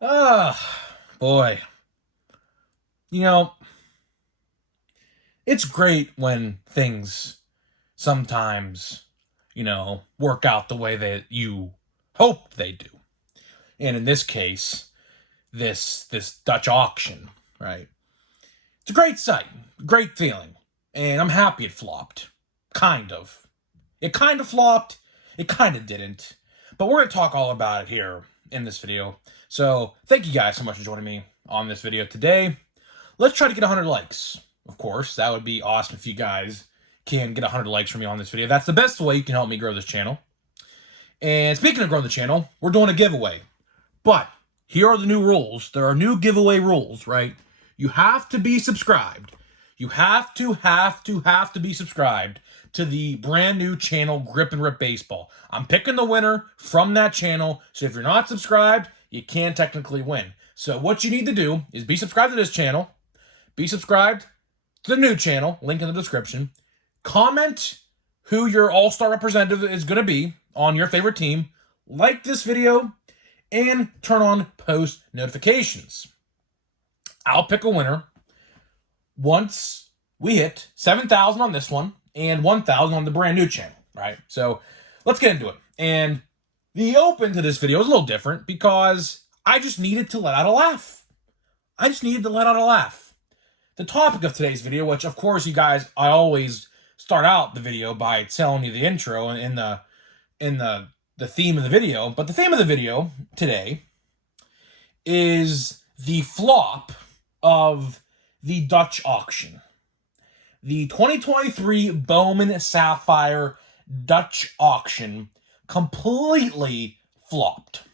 Ah, boy. You know, it's great when things sometimes, work out the way that you hope they do. And in this case, this Dutch auction, right? It's a great sight, great feeling. And I'm happy it flopped. Kind of. It kind of flopped, it kind of didn't. But we're going to talk all about it here in this video. So, thank you guys so much for joining me on this video today. Let's try to get 100 likes. Of course, that would be awesome if you guys can get 100 likes from me on this video. That's the best way you can help me grow this channel. And speaking of growing the channel, we're doing a giveaway. But here are the new rules. There are new giveaway rules, right? You have to be subscribed. You have to be subscribed to the brand new channel, Grip and Rip Baseball. I'm picking the winner from that channel. So if you're not subscribed, you can't technically win. So what you need to do is be subscribed to this channel. Be subscribed to the new channel, link in the description. Comment who your all-star representative is going to be on your favorite team. Like this video and turn on post notifications. I'll pick a winner once we hit 7,000 on this one and 1,000 on the brand new channel, right? So let's get into it. And the open to this video is a little different because I just needed to let out a laugh. The topic of today's video, which of course you guys, I always start out the video by telling you the intro and in the theme of the video, but the theme of the video today is the flop of the Dutch auction. The 2023 Bowman Sapphire Dutch auction completely flopped.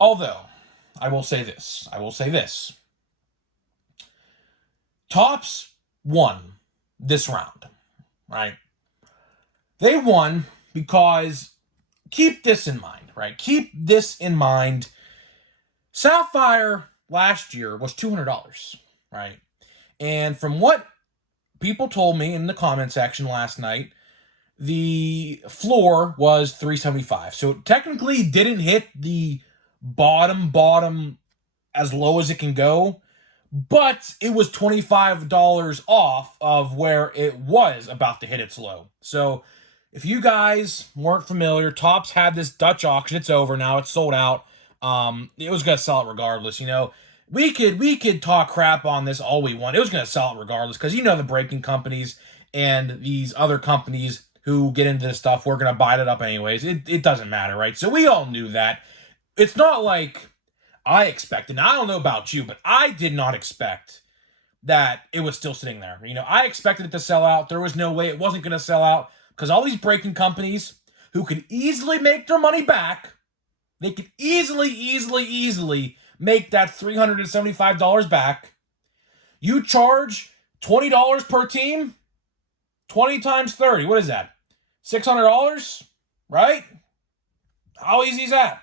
Although, I will say this. Topps won this round, right? They won because, keep this in mind, right? Keep this in mind. Sapphire last year was $200, right? And from what people told me in the comment section last night, the floor was $375. So it technically didn't hit the bottom as low as it can go, but it was $25 off of where it was about to hit its low. So if you guys weren't familiar, Topps had this Dutch auction. It's over now. It's sold out. It was going to sell it regardless. We could talk crap on this all we want. It was going to sell it regardless because the breaking companies and these other companies who get into this stuff, we're going to buy it up anyways. It doesn't matter, right? So we all knew that. It's not like I expected. Now, I don't know about you, but I did not expect that it was still sitting there. I expected it to sell out. There was no way it wasn't going to sell out because all these breaking companies who could easily make their money back, they could easily make that $375 back. You charge $20 per team, 20 times 30. What is that? $600, right? How easy is that?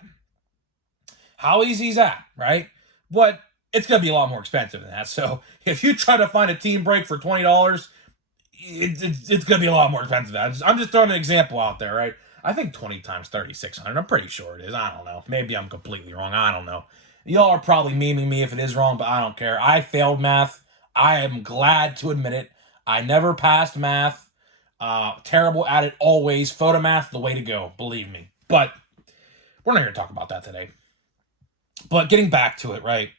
Right? But it's going to be a lot more expensive than that. So if you try to find a team break for $20, it's going to be a lot more expensive than that. I'm just throwing an example out there, right? I think 20 times 30 is 600. I'm pretty sure it is. I don't know. Maybe I'm completely wrong. I don't know. Y'all are probably memeing me if it is wrong, but I don't care. I failed math. I am glad to admit it. I never passed math. Terrible at it always. Photo math, the way to go. Believe me. But we're not here to talk about that today. But getting back to it, right?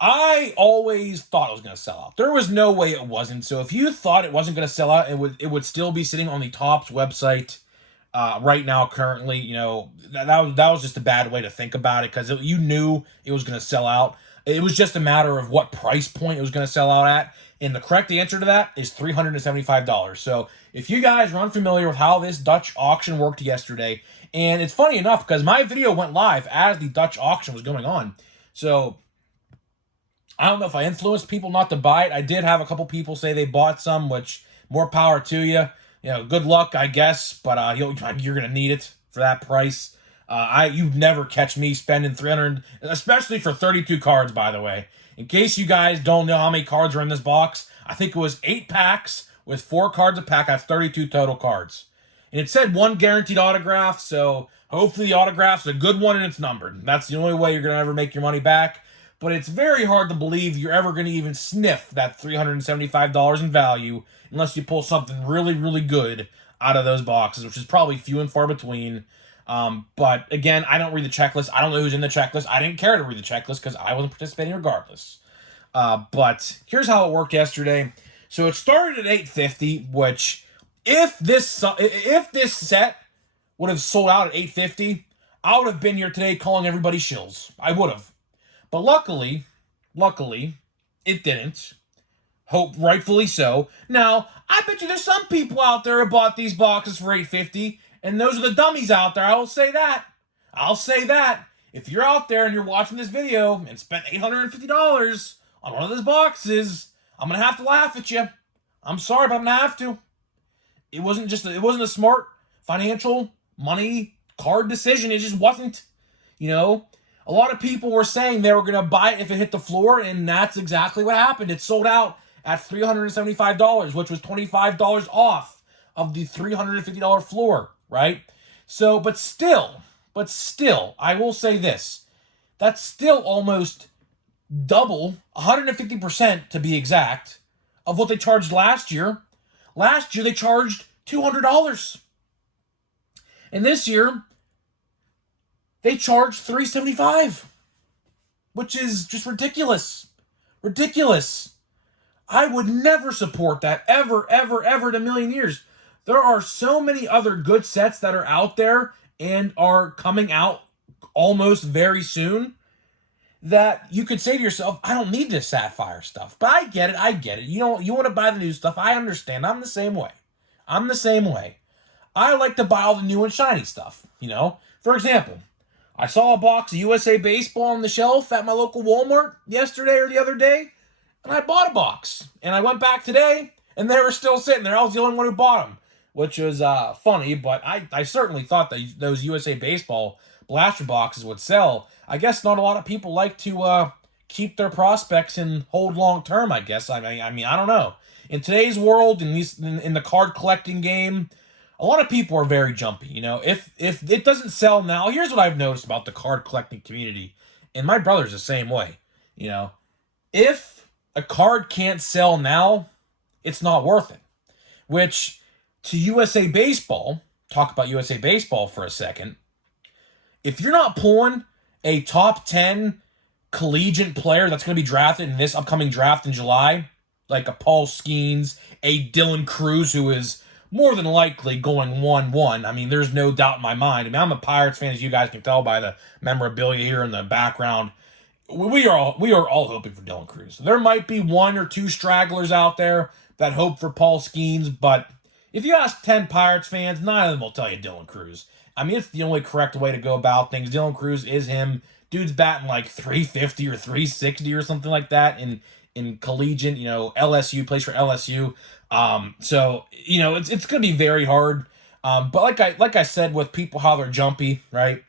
I always thought it was going to sell out. There was no way it wasn't. So if you thought it wasn't going to sell out, it would still be sitting on the Topps website right now. Currently, that was just a bad way to think about it because you knew it was going to sell out. It was just a matter of what price point it was going to sell out at. And the correct answer to that is $375. So if you guys are unfamiliar with how this Dutch auction worked yesterday, and it's funny enough because my video went live as the Dutch auction was going on. So I don't know if I influenced people not to buy it. I did have a couple people say they bought some, which more power to you. Good luck, I guess, but you're going to need it for that price. You'd never catch me spending $300, especially for 32 cards, by the way. In case you guys don't know how many cards are in this box, I think it was 8 packs with 4 cards a pack. That's 32 total cards. And it said 1 guaranteed autograph, so hopefully the autograph's a good one and it's numbered. That's the only way you're going to ever make your money back. But it's very hard to believe you're ever going to even sniff that $375 in value unless you pull something really, really good out of those boxes, which is probably few and far between. But again, I don't read the checklist. I don't know who's in the checklist. I didn't care to read the checklist because I wasn't participating regardless. But here's how it worked yesterday. So it started at 850, which if this set would have sold out at 850, I would have been here today calling everybody shills. I would have. But luckily, it didn't. Hope rightfully so. Now, I bet you there's some people out there who bought these boxes for $850, and those are the dummies out there. I will say that. I'll say that. If you're out there and you're watching this video and spent $850 on one of those boxes, I'm gonna have to laugh at you. I'm sorry, but I'm gonna have to. It wasn't a smart financial money card decision. It just wasn't. You know, a lot of people were saying they were gonna buy it if it hit the floor, and that's exactly what happened. It sold out at $375, which was $25 off of the $350 floor, right? So, but still, I will say this. That's still almost double, 150% to be exact, of what they charged last year. Last year, they charged $200. And this year, they charged $375, which is just ridiculous. Ridiculous. I would never support that, ever, ever, ever in a million years. There are so many other good sets that are out there and are coming out almost very soon that you could say to yourself, I don't need this Sapphire stuff. But I get it. You know, you want to buy the new stuff. I understand. I'm the same way. I like to buy all the new and shiny stuff, you know. For example, I saw a box of USA Baseball on the shelf at my local Walmart yesterday or the other day, and I bought a box. And I went back today, and they were still sitting there. I was the only one who bought them, which was funny, but I certainly thought that those USA Baseball blaster boxes would sell. I guess not a lot of people like to keep their prospects and hold long term, I guess. I mean, I don't know. In today's world, in the card collecting game, a lot of people are very jumpy. You know, if it doesn't sell now, here's what I've noticed about the card collecting community, and my brother's the same way. You know, if a card can't sell now, it's not worth it. Which, to USA Baseball, talk about USA Baseball for a second, if you're not pulling a top 10 collegiate player that's going to be drafted in this upcoming draft in July, like a Paul Skeens, a Dylan Cruz, who is more than likely going 1-1. I mean, there's no doubt in my mind. I mean, I'm a Pirates fan, as you guys can tell by the memorabilia here in the background. We are all hoping for Dylan Cruz. There might be 1 or 2 stragglers out there that hope for Paul Skeens, but if you ask 10 Pirates fans, 9 of them will tell you Dylan Cruz. I mean, it's the only correct way to go about things. Dylan Cruz is him. Dude's batting like 350 or 360 or something like that in collegiate, you know, LSU, plays for LSU. So, you know, it's going to be very hard. But like I said, with people, how they're jumpy, right?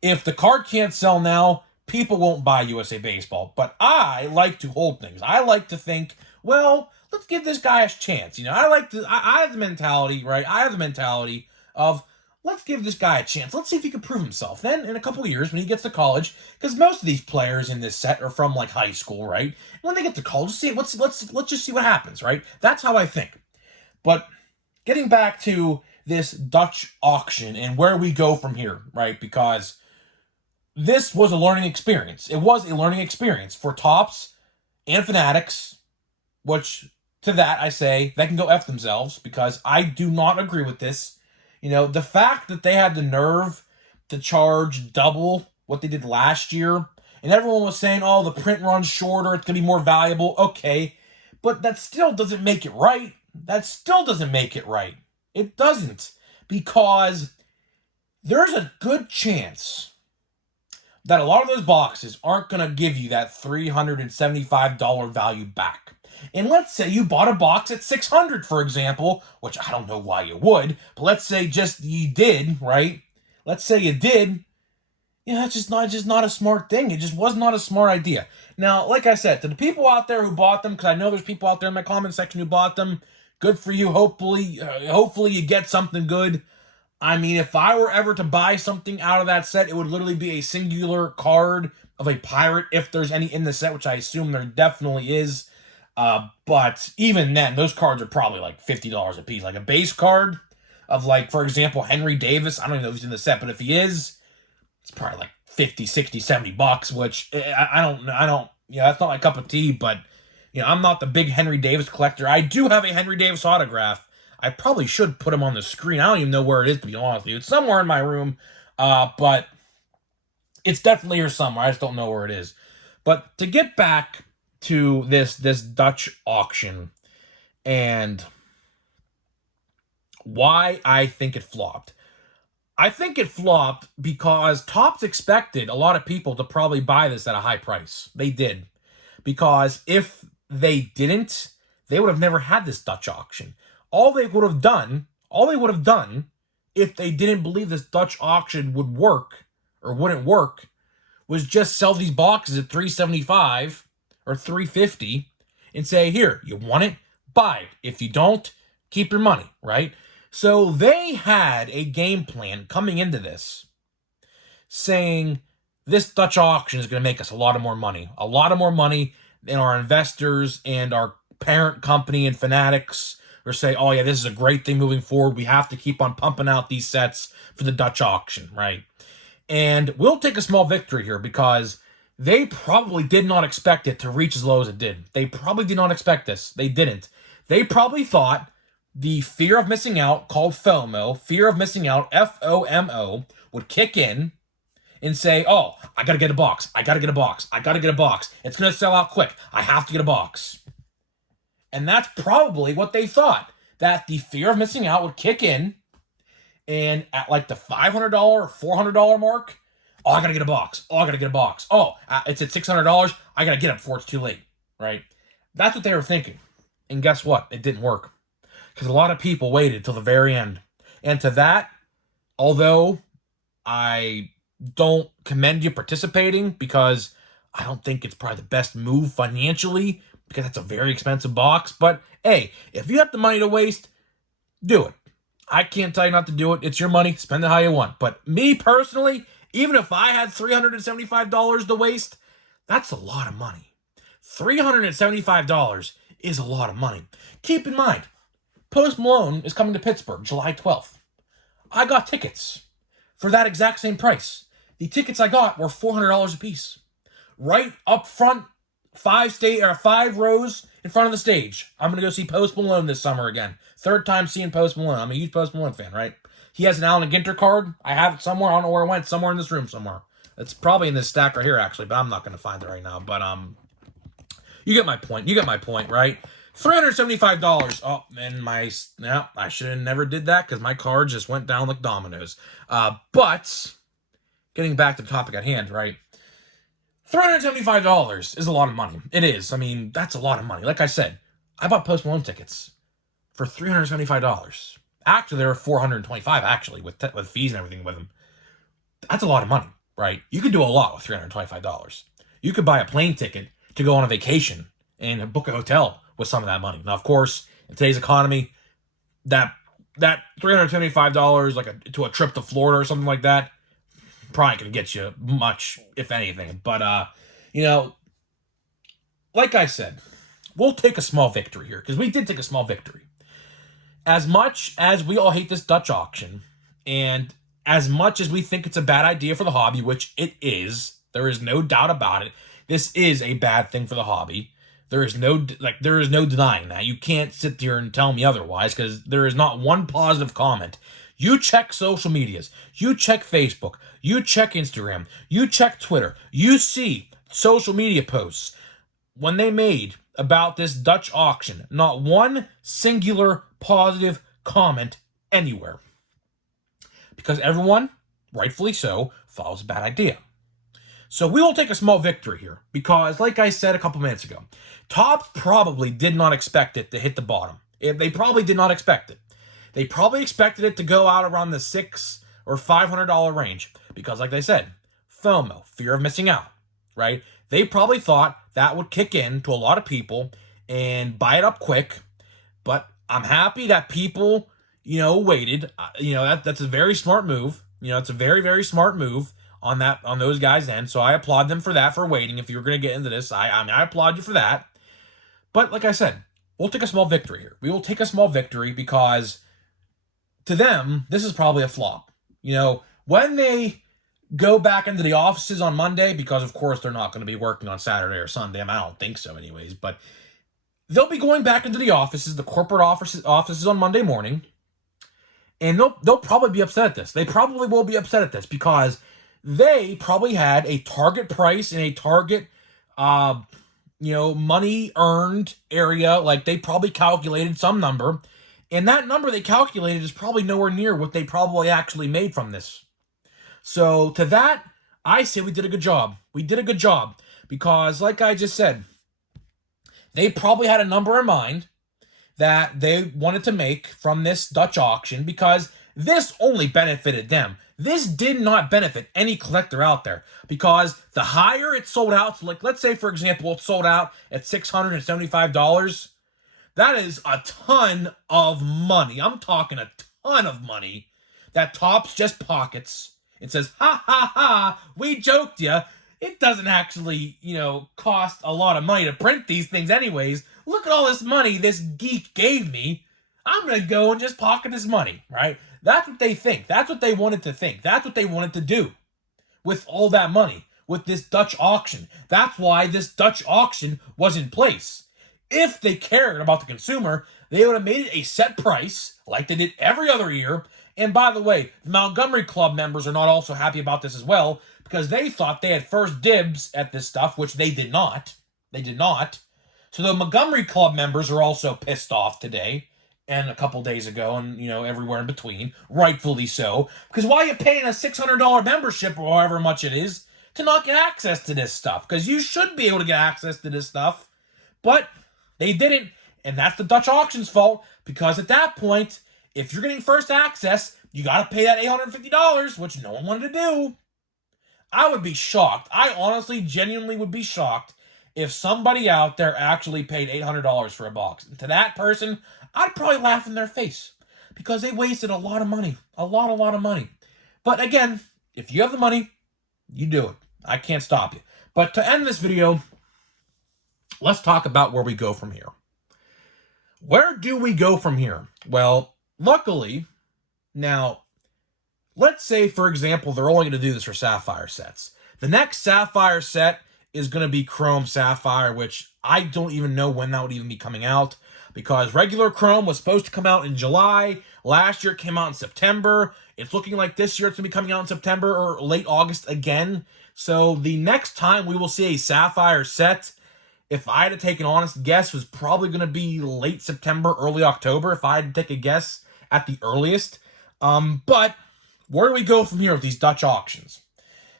If the card can't sell now, people won't buy USA Baseball. But I like to hold things. I like to think, well, let's give this guy a chance. You know, I have the mentality, right? I have the mentality of, let's give this guy a chance. Let's see if he can prove himself. Then, in a couple of years, when he gets to college, because most of these players in this set are from like high school, right? When they get to college, let's just see what happens, right? That's how I think. But getting back to this Dutch auction and where we go from here, right? Because this was a learning experience. It was a learning experience for Topps and Fanatics, which to that I say they can go F themselves, because I do not agree with this. You know, the fact that they had the nerve to charge double what they did last year, and everyone was saying, oh, the print runs shorter, it's going to be more valuable. Okay, but that still doesn't make it right. It doesn't, because there's a good chance that a lot of those boxes aren't going to give you that $375 value back. And let's say you bought a box at $600, for example, which I don't know why you would, but let's say just you did, right? Let's say you did. Yeah, it's just not a smart thing. It just was not a smart idea. Now, like I said, to the people out there who bought them, because I know there's people out there in my comment section who bought them, Good for you. Hopefully you get something good. I mean, if I were ever to buy something out of that set, it would literally be a singular card of a pirate, if there's any in the set, which I assume there definitely is. But even then, those cards are probably like $50 a piece. Like a base card of, like, for example, Henry Davis. I don't even know if he's in the set, but if he is, it's probably like 50, 60, $70, which I don't, that's not my cup of tea, but, I'm not the big Henry Davis collector. I do have a Henry Davis autograph. I probably should put him on the screen. I don't even know where it is, to be honest with you. It's somewhere in my room, but it's definitely here somewhere. I just don't know where it is. But to get back to this Dutch auction and why I think it flopped. I think it flopped because Topps expected a lot of people to probably buy this at a high price. They did. Because if they didn't, they would have never had this Dutch auction. All they would have done, if they didn't believe this Dutch auction would work or wouldn't work, was just sell these boxes at $375 or $350 and say, here, you want it? Buy it. If you don't, keep your money, right? So they had a game plan coming into this saying this Dutch auction is going to make us a lot more money than our investors and our parent company and fanatics or say, oh yeah, this is a great thing moving forward. We have to keep on pumping out these sets for the Dutch auction, right? And we'll take a small victory here because they probably did not expect it to reach as low as it did. They probably did not expect this. They didn't. They probably thought the fear of missing out, called FOMO, fear of missing out, FOMO, would kick in and say, oh, I gotta get a box. I gotta get a box. It's gonna sell out quick. I have to get a box. And that's probably what they thought, that the fear of missing out would kick in, and at like the $500 or $400 mark, oh, I gotta get a box. Oh, it's at $600. I gotta get it before it's too late, right? That's what they were thinking. And guess what? It didn't work. Because a lot of people waited till the very end. And to that, although I don't commend you participating, because I don't think it's probably the best move financially, because that's a very expensive box. But hey, if you have the money to waste, do it. I can't tell you not to do it. It's your money. Spend it how you want. But me personally, even if I had $375 to waste, that's a lot of money. $375 is a lot of money. Keep in mind, Post Malone is coming to Pittsburgh July 12th. I got tickets for that exact same price. The tickets I got were $400 a piece. Right up front, 5 rows in front of the stage. I'm going to go see Post Malone this summer again. Third time seeing Post Malone. I'm a huge Post Malone fan, right? He has an Allen Ginter card. I have it somewhere. I don't know where it went. Somewhere in this room somewhere. It's probably in this stack right here, actually, but I'm not going to find it right now. But you get my point, right? $375. Oh, and I should have never did that because my cards just went down like dominoes. But getting back to the topic at hand, right? $375 is a lot of money. It is. I mean, that's a lot of money. Like I said, I bought Post Malone tickets for $375. Actually, they were $425 actually with fees and everything with them. That's a lot of money, right? You could do a lot with $325. You could buy a plane ticket to go on a vacation and book a hotel with some of that money. Now, of course, in today's economy, that $375 to a trip to Florida or something like that probably gonna get you much, if anything. But like I said, we'll take a small victory here because we did take a small victory. As much as we all hate this Dutch auction, and as much as we think it's a bad idea for the hobby, which it is, there is no doubt about it. This is a bad thing for the hobby. There is no denying that. You can't sit there and tell me otherwise because there is not one positive comment. You check social medias. You check Facebook. You check Instagram. You check Twitter. You see social media posts when they made about this Dutch auction. Not one singular positive comment anywhere. Because everyone, rightfully so, thought it was a bad idea. So we will take a small victory here because, like I said a couple minutes ago, Topps probably did not expect it to hit the bottom. They probably did not expect it. They probably expected it to go out around the $600 or $500 range because, like I said, FOMO, fear of missing out, right? They probably thought that would kick in to a lot of people and buy it up quick. But I'm happy that people, waited. That's a very smart move. It's a very, very smart move on those guys' end. So I applaud them for that, for waiting. If you were going to get into this, I applaud you for that. But like I said, we'll take a small victory here. We will take a small victory because to them, this is probably a flop. When they go back into the offices on Monday, because of course they're not going to be working on Saturday or Sunday. I don't think so anyways, but they'll be going back into the offices, the corporate offices on Monday morning, and they'll probably be upset at this. They probably will be upset at this because they probably had a target price and a target money earned area. Like, they probably calculated some number, and that number they calculated is probably nowhere near what they probably actually made from this. So to that, I say we did a good job. We did a good job because, like I just said, they probably had a number in mind that they wanted to make from this Dutch auction because this only benefited them. This did not benefit any collector out there because the higher it sold out, so like let's say for example it sold out at $675, that is a ton of money. I'm talking a ton of money that tops just pockets. It says, ha ha ha, we joked ya. It doesn't actually, cost a lot of money to print these things anyways. Look at all this money this geek gave me. I'm going to go and just pocket this money, right? That's what they think. That's what they wanted to think. That's what they wanted to do with all that money, with this Dutch auction. That's why this Dutch auction was in place. If they cared about the consumer, they would have made it a set price like they did every other year. And by the way, the Montgomery Club members are not also happy about this as well because they thought they had first dibs at this stuff, which they did not. They did not. So the Montgomery Club members are also pissed off today and a couple days ago and, everywhere in between. Rightfully so. Because why are you paying a $600 membership or however much it is to not get access to this stuff? Because you should be able to get access to this stuff. But they didn't. And that's the Dutch auction's fault because at that point, if you're getting first access, you got to pay that $850, which no one wanted to do. I would be shocked. I honestly, genuinely would be shocked if somebody out there actually paid $800 for a box. And to that person, I'd probably laugh in their face because they wasted a lot of money. A lot of money. But again, if you have the money, you do it. I can't stop you. But to end this video, let's talk about where we go from here. Where do we go from here? Well, luckily, now, let's say, for example, they're only going to do this for Sapphire sets. The next Sapphire set is going to be Chrome Sapphire, which I don't even know when that would even be coming out because regular Chrome was supposed to come out in July. Last year it came out in September. It's looking like this year it's going to be coming out in September or late August again. So the next time we will see a Sapphire set, if I had to take an honest guess, was probably going to be late September, early October, if I had to take a guess at the earliest. But where do we go from here with these Dutch auctions?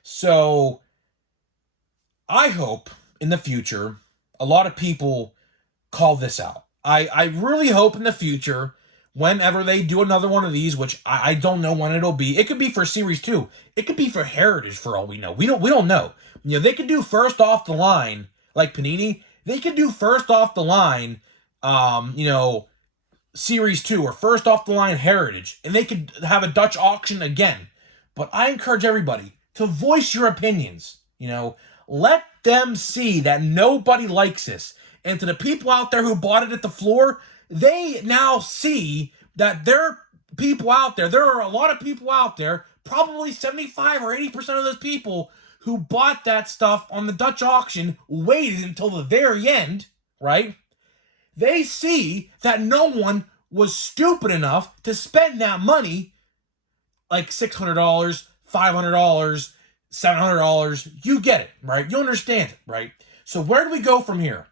So I hope in the future a lot of people call this out. I really hope in the future, whenever they do another one of these, which I don't know when it'll be. It could be for Series 2. It could be for Heritage for all we know. We don't know. They could do first off the line, like Panini. They could do first off the line, Series 2 or first off the line Heritage, and they could have a Dutch auction again. But I encourage everybody to voice your opinions. Let them see that nobody likes this. And to the people out there who bought it at the floor, they now see that there are people out there. There are a lot of people out there, probably 75 or 80% of those people who bought that stuff on the Dutch auction, waited until the very end, right? They see that no one was stupid enough to spend that money, like $600, $500, $700. You get it, right? You understand it, right? So where do we go from here?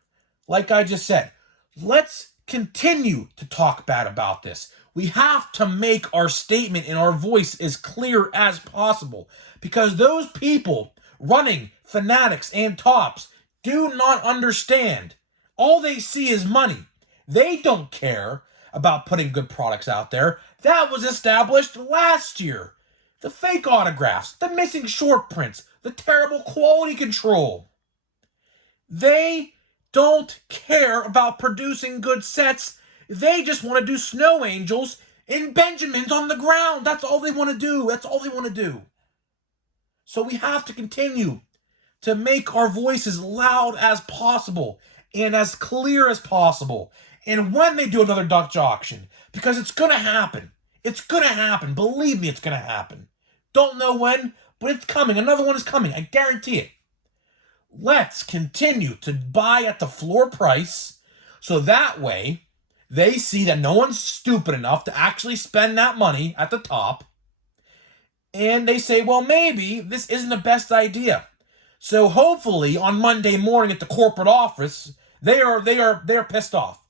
Like I just said, let's continue to talk bad about this. We have to make our statement and our voice as clear as possible because those people running Fanatics and Tops do not understand. All they see is money. They don't care about putting good products out there. That was established last year. The fake autographs, the missing short prints, the terrible quality control. They don't care about producing good sets They just want to do snow angels and Benjamins on the ground. That's all they want to do. That's all they want to do. So we have to continue to make our voices loud as possible and as clear as possible. And when they do another Dutch auction, because it's going to happen. It's going to happen. Believe me, it's going to happen. Don't know when, but it's coming. Another one is coming. I guarantee it. Let's continue to buy at the floor price so that way they see that no one's stupid enough to actually spend that money at the top. And they say, well, maybe this isn't the best idea. So hopefully on Monday morning at the corporate office, they are pissed off.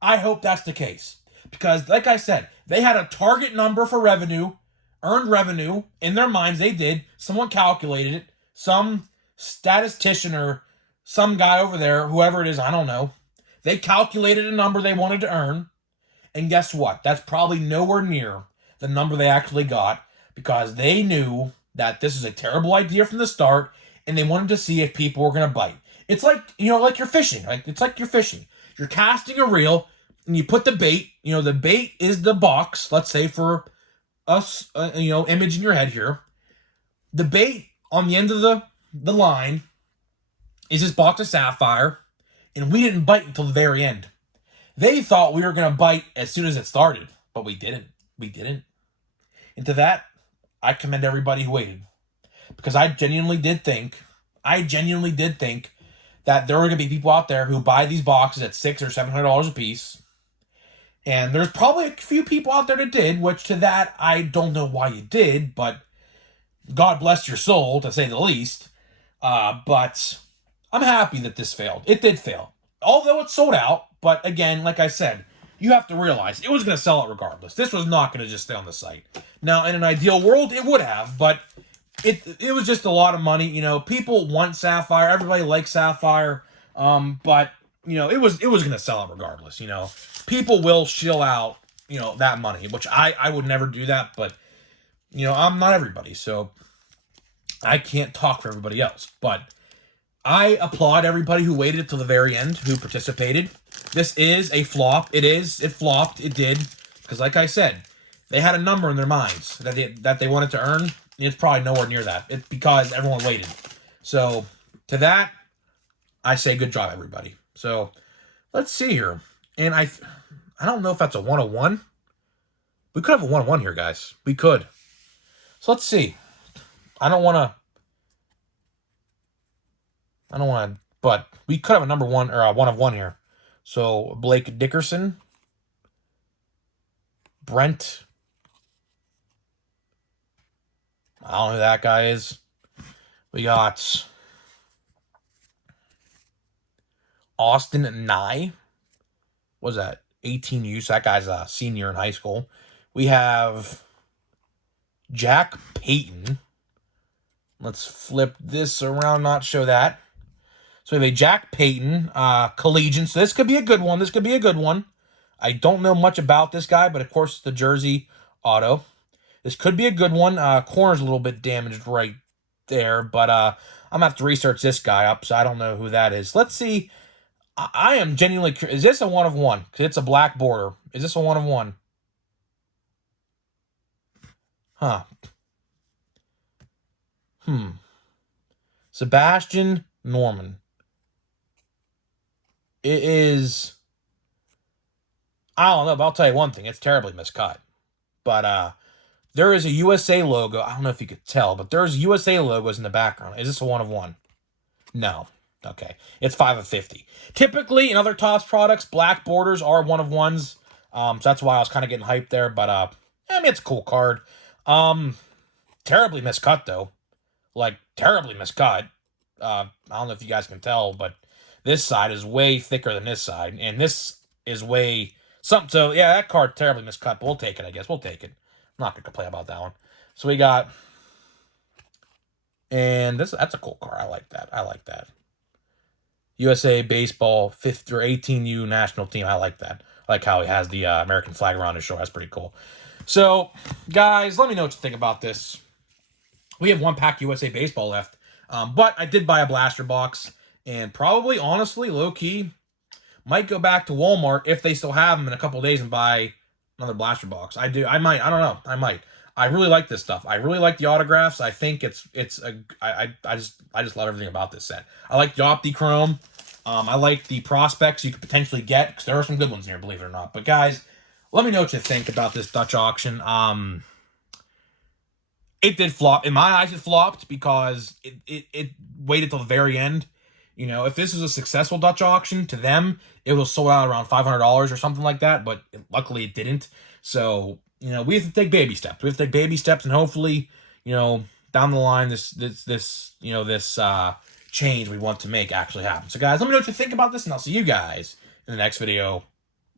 I hope that's the case. Because like I said, they had a target number for revenue, earned revenue in their minds. They did. Someone calculated it. Some statistician or some guy over there, whoever it is, I don't know. They calculated a number they wanted to earn. And guess what? That's probably nowhere near the number they actually got because they knew that this is a terrible idea from the start and they wanted to see if people were going to bite. It's like, like you're fishing. It's like you're fishing. You're casting a reel and you put the bait. The bait is the box, let's say for us, image in your head here. The bait on the end of the line is this box of sapphire and we didn't bite until the very end. They thought we were going to bite as soon as it started, but we didn't. We didn't. And to that, I commend everybody who waited. Because I genuinely did think that there were going to be people out there who buy these boxes at $600 or $700 a piece. And there's probably a few people out there that did, which to that, I don't know why you did, but God bless your soul, to say the least. But I'm happy that this failed. It did fail. Although it sold out, but again, like I said, you have to realize it was going to sell out regardless. This was not going to just stay on the site. Now, in an ideal world, it would have, but it was just a lot of money. People want Sapphire. Everybody likes Sapphire. But it was going to sell out regardless. People will shill out, that money, which I would never do that. But, I'm not everybody, so I can't talk for everybody else. But I applaud everybody who waited till the very end, who participated. This is a flop. It flopped. It did. Because like I said, they had a number in their minds that they wanted to earn. It's probably nowhere near that. It's because everyone waited. So, to that, I say good job, everybody. So, let's see here. And I don't know if that's a 101. We could have a 101 here, guys. We could. So, let's see. I don't want to, but we could have a number one or a 1 of 1 here. So, Blake Dickerson, Brent, I don't know who that guy is. We got Austin Nye. What was that? 18 use. That guy's a senior in high school. We have Jack Payton. Let's flip this around, not show that. So we have a Jack Payton, collegiate. So this could be a good one. I don't know much about this guy, but of course it's the jersey auto. This could be a good one. Corner's a little bit damaged right there, but I'm going to have to research this guy up, so I don't know who that is. Let's see. I am genuinely curious. Is this a 1 of 1? Because it's a black border. Is this a 1 of 1? Huh. Sebastian Norman. It is... I don't know, but I'll tell you one thing. It's terribly miscut. But, there is a USA logo. I don't know if you could tell, but there's USA logos in the background. Is this a 1 of 1? No. Okay. It's 5 of 50. Typically, in other Topps products, black borders are 1 of 1s. So that's why I was kind of getting hyped there. But, it's a cool card. Terribly miscut, though. Like, terribly miscut. I don't know if you guys can tell, but this side is way thicker than this side. And this is way... So, yeah, that card terribly miscut, but we'll take it, I guess. We'll take it. I'm not going to complain about that one. So we got... And that's a cool card. I like that. USA Baseball 5th or 18U national team. I like that. I like how he has the American flag around his show. That's pretty cool. So, guys, let me know what you think about this. We have 1 pack USA Baseball left. But I did buy a blaster box. And probably, honestly, low-key, Might go back to Walmart if they still have them in a couple days and buy another blaster box. I do. I might. I don't know. I might. I really like this stuff. I really like the autographs. I think I just love everything about this set. I like the Optichrome. I like the prospects you could potentially get, because there are some good ones in here, believe it or not. But guys, let me know what you think about this Dutch auction. It did flop. In my eyes, it flopped because it waited till the very end. You know, if this was a successful Dutch auction, to them, it was sold out around $500 or something like that, but luckily it didn't. So, you know, we have to take baby steps. We have to take baby steps, and hopefully, you know, down the line, this change we want to make actually happen. So, guys, let me know what you think about this, and I'll see you guys in the next video.